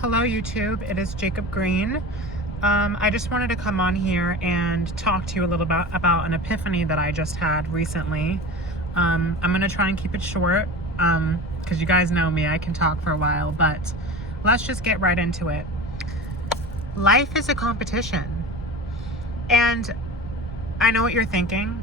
Hello YouTube, it is Jacob Green. I just wanted to come on here and talk to you a little bit about an epiphany that I just had recently. I'm going to try and keep it short because you guys know me, I can talk for a while, but let's just get right into it. Life is a competition, and I know what you're thinking.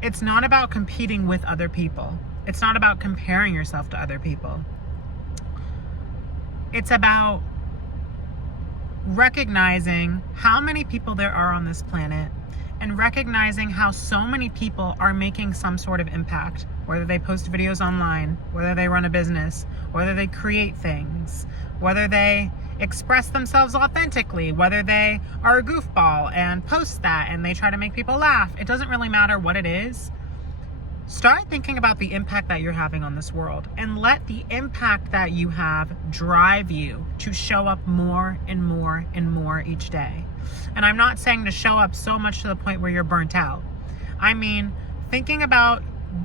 It's not about competing with other people. It's not about comparing yourself to other people. It's about recognizing how many people there are on this planet and recognizing how so many people are making some sort of impact, whether they post videos online, whether they run a business, whether they create things, whether they express themselves authentically, whether they are a goofball and post that and they try to make people laugh. It doesn't really matter what it is. Start thinking about the impact that you're having on this world and let the impact that you have drive you to show up more and more and more each day. And I'm not saying to show up so much to the point where you're burnt out. I mean, thinking about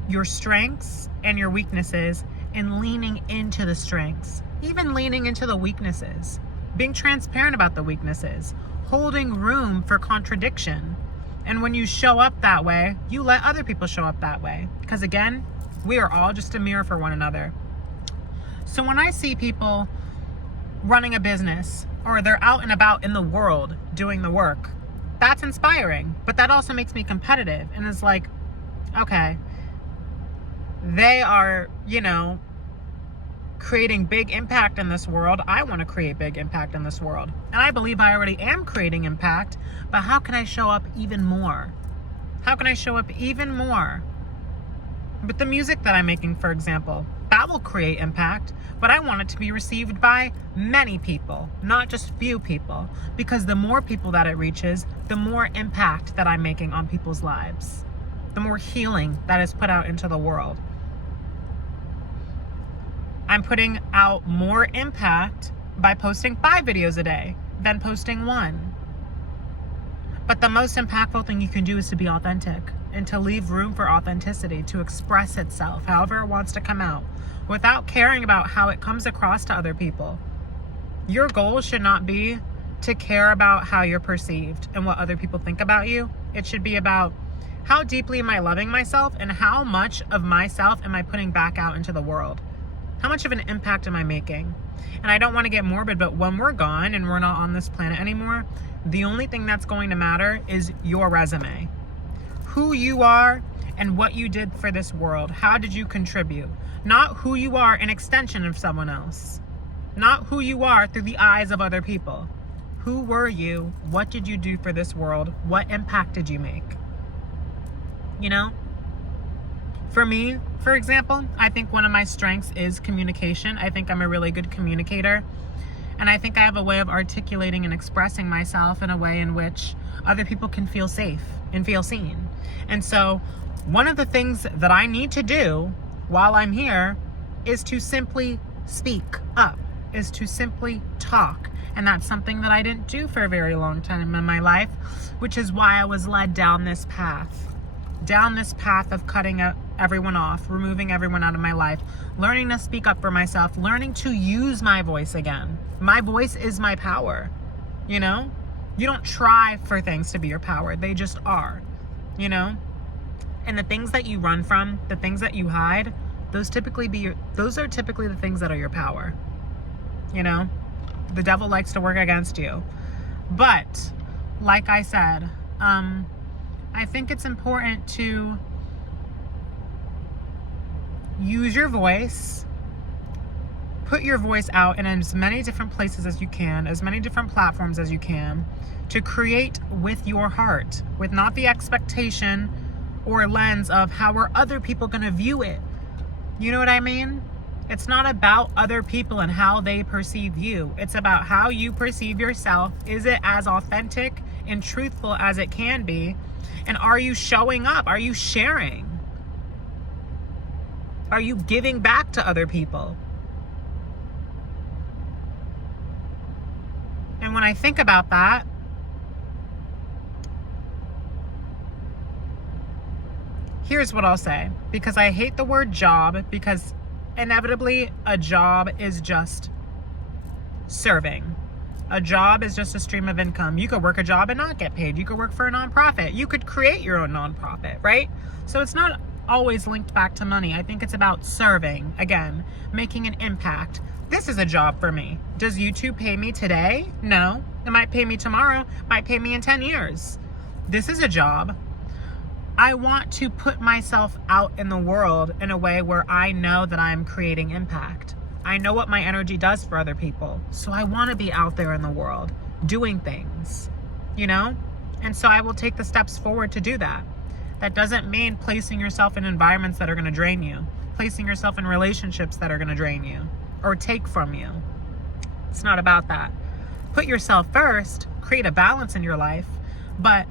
your strengths and your weaknesses and leaning into the strengths, even leaning into the weaknesses, being transparent about the weaknesses, holding room for contradiction. And when you show up that way, you let other people show up that way. Because again, we are all just a mirror for one another. So when I see people running a business or they're out and about in the world doing the work, that's inspiring. But that also makes me competitive. And it's like, okay, they are, creating big impact in this world. I want to create big impact in this world. And I believe I already am creating impact, but how can I show up even more? How can I show up even more? With the music that I'm making, for example, that will create impact, but I want it to be received by many people, not just few people, because the more people that it reaches, the more impact that I'm making on people's lives, the more healing that is put out into the world. I'm putting out more impact by posting 5 videos a day than posting 1. But the most impactful thing you can do is to be authentic and to leave room for authenticity to express itself however it wants to come out without caring about how it comes across to other people. Your goal should not be to care about how you're perceived and what other people think about you. It should be about how deeply am I loving myself and how much of myself am I putting back out into the world. How much of an impact am I making? And I don't want to get morbid, but when we're gone and we're not on this planet anymore, the only thing that's going to matter is your resume. Who you are and what you did for this world. How did you contribute? Not who you are an extension of someone else. Not who you are through the eyes of other people. Who were you? What did you do for this world? What impact did you make? For me, for example, I think one of my strengths is communication. I think I'm a really good communicator. And I think I have a way of articulating and expressing myself in a way in which other people can feel safe and feel seen. And so one of the things that I need to do while I'm here is to simply speak up, is to simply talk. And that's something that I didn't do for a very long time in my life, which is why I was led down this path of cutting everyone off, removing everyone out of my life, learning to speak up for myself, learning to use my voice again. My voice is my power. You don't try for things to be your power. They just are, and the things that you run from, the things that you hide, those are typically the things that are your power. The devil likes to work against you. But like I said, I think it's important to use your voice, put your voice out in as many different places as you can, as many different platforms as you can, to create with your heart, with not the expectation or lens of how are other people going to view it. You know what I mean? It's not about other people and how they perceive you. It's about how you perceive yourself. Is it as authentic and truthful as it can be? And are you showing up? Are you sharing? Are you giving back to other people? And when I think about that, here's what I'll say. Because I hate the word job, because inevitably a job is just serving. A job is just a stream of income. You could work a job and not get paid. You could work for a nonprofit. You could create your own nonprofit, right? So it's not always linked back to money. I think it's about serving, again, making an impact. This is a job for me. Does YouTube pay me today? No. It might pay me tomorrow, might pay me in 10 years. This is a job. I want to put myself out in the world in a way where I know that I'm creating impact. I know what my energy does for other people. So I want to be out there in the world doing things, you know? And so I will take the steps forward to do that. That doesn't mean placing yourself in environments that are going to drain you, placing yourself in relationships that are going to drain you or take from you. It's not about that. Put yourself first, create a balance in your life, but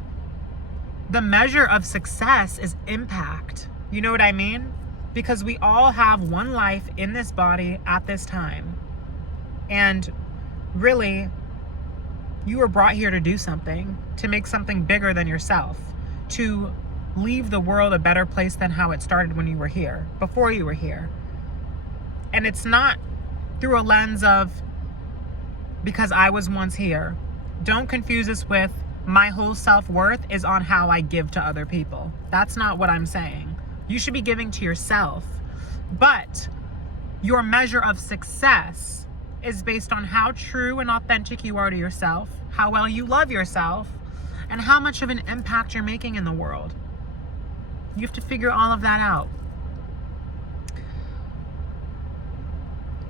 the measure of success is impact. You know what I mean? Because we all have one life in this body at this time. And really, you were brought here to do something, to make something bigger than yourself, to leave the world a better place than how it started when you were here, before you were here. And it's not through a lens of, because I was once here. Don't confuse this with my whole self-worth is on how I give to other people. That's not what I'm saying. You should be giving to yourself, but your measure of success is based on how true and authentic you are to yourself, how well you love yourself, and how much of an impact you're making in the world. You have to figure all of that out.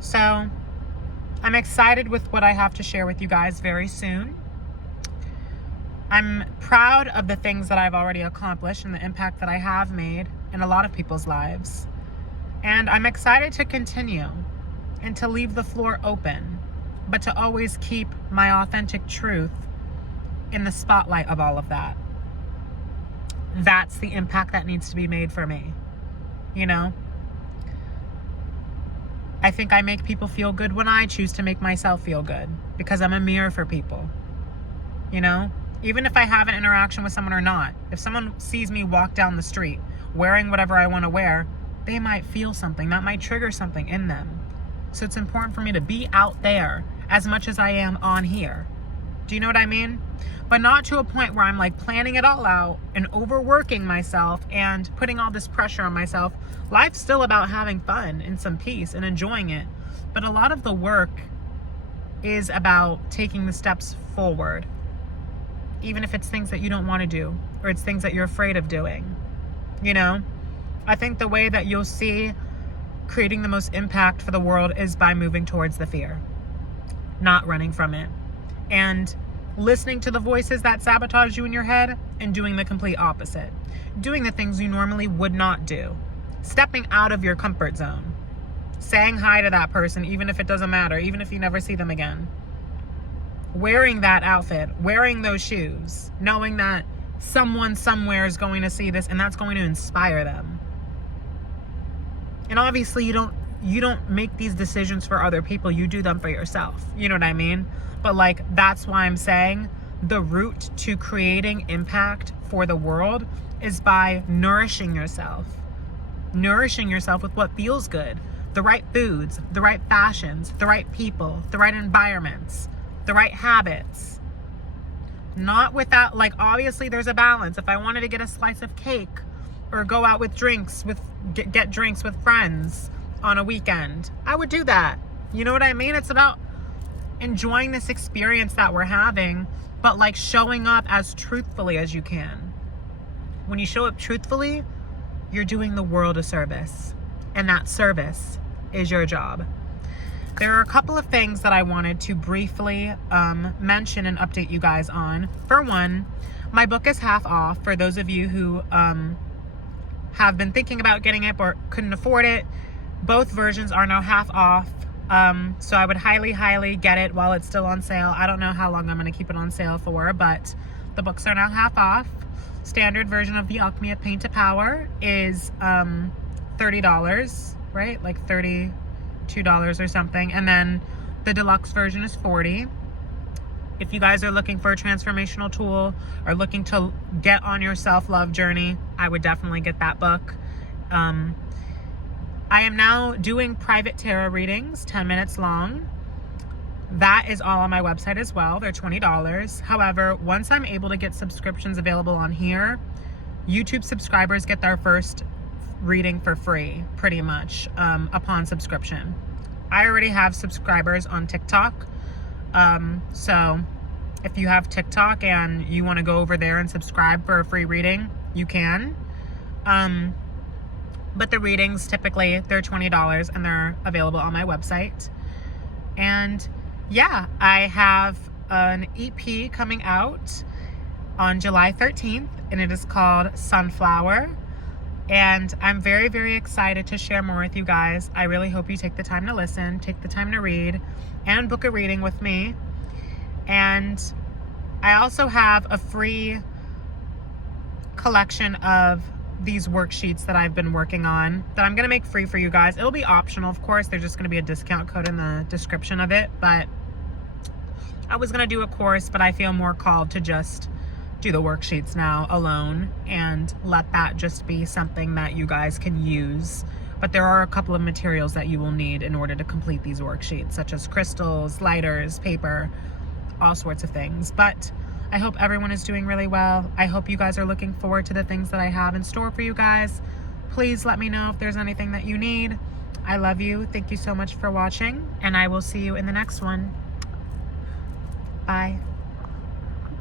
So I'm excited with what I have to share with you guys very soon. I'm proud of the things that I've already accomplished and the impact that I have made in a lot of people's lives. And I'm excited to continue and to leave the floor open, but to always keep my authentic truth in the spotlight of all of that. That's the impact that needs to be made for me. You know? I think I make people feel good when I choose to make myself feel good, because I'm a mirror for people. You know? Even if I have an interaction with someone or not, if someone sees me walk down the street wearing whatever I want to wear, they might feel something. That might trigger something in them. So it's important for me to be out there as much as I am on here. Do you know what I mean? But not to a point where I'm like planning it all out and overworking myself and putting all this pressure on myself. Life's still about having fun and some peace and enjoying it. But a lot of the work is about taking the steps forward, even if it's things that you don't want to do or it's things that you're afraid of doing. You know, I think the way that you'll see creating the most impact for the world is by moving towards the fear, not running from it, and listening to the voices that sabotage you in your head and doing the complete opposite, doing the things you normally would not do, stepping out of your comfort zone, saying hi to that person, even if it doesn't matter, even if you never see them again, wearing that outfit, wearing those shoes, knowing that someone somewhere is going to see this and that's going to inspire them. And obviously you don't make these decisions for other people, you do them for yourself. You know what I mean? But like, that's why I'm saying the route to creating impact for the world is by nourishing yourself with what feels good, the right foods, the right fashions, the right people, the right environments, the right habits. Not without, like, obviously there's a balance. If I wanted to get a slice of cake or go out with drinks, get drinks with friends on a weekend, I would do that. You know what I mean? It's about enjoying this experience that we're having, but like showing up as truthfully as you can. When you show up truthfully, you're doing the world a service, and that service is your job. There are a couple of things that I wanted to briefly mention and update you guys on. For one, my book is half off for those of you who have been thinking about getting it but couldn't afford it. Both versions are now half off. So I would highly get it while it's still on sale. I don't know how long I'm going to keep it on sale for, but the books are now half off. Standard version of The Alchemy of Pain to Power is $30, right? Like $32 or something. And then the deluxe version is $40. If you guys are looking for a transformational tool or looking to get on your self-love journey, I would definitely get that book. I am now doing private tarot readings, 10 minutes long. That is all on my website as well. They're $20. However, once I'm able to get subscriptions available on here, YouTube subscribers get their first reading for free, pretty much, upon subscription. I already have subscribers on TikTok. So if you have TikTok and you want to go over there and subscribe for a free reading, you can. But the readings, typically, they're $20 and they're available on my website. And yeah, I have an EP coming out on July 13th, and it is called Sunflower. And I'm very, very excited to share more with you guys. I really hope you take the time to listen, take the time to read, and book a reading with me. And I also have a free collection of these worksheets that I've been working on that I'm going to make free for you guys. It'll be optional, of course. There's just going to be a discount code in the description of it. But I was going to do a course, but I feel more called to just do the worksheets now alone and let that just be something that you guys can use. But there are a couple of materials that you will need in order to complete these worksheets, such as crystals, lighters, paper, all sorts of things. But I hope everyone is doing really well. I hope you guys are looking forward to the things that I have in store for you guys. Please let me know if there's anything that you need. I love you. Thank you so much for watching, and I will see you in the next one. Bye.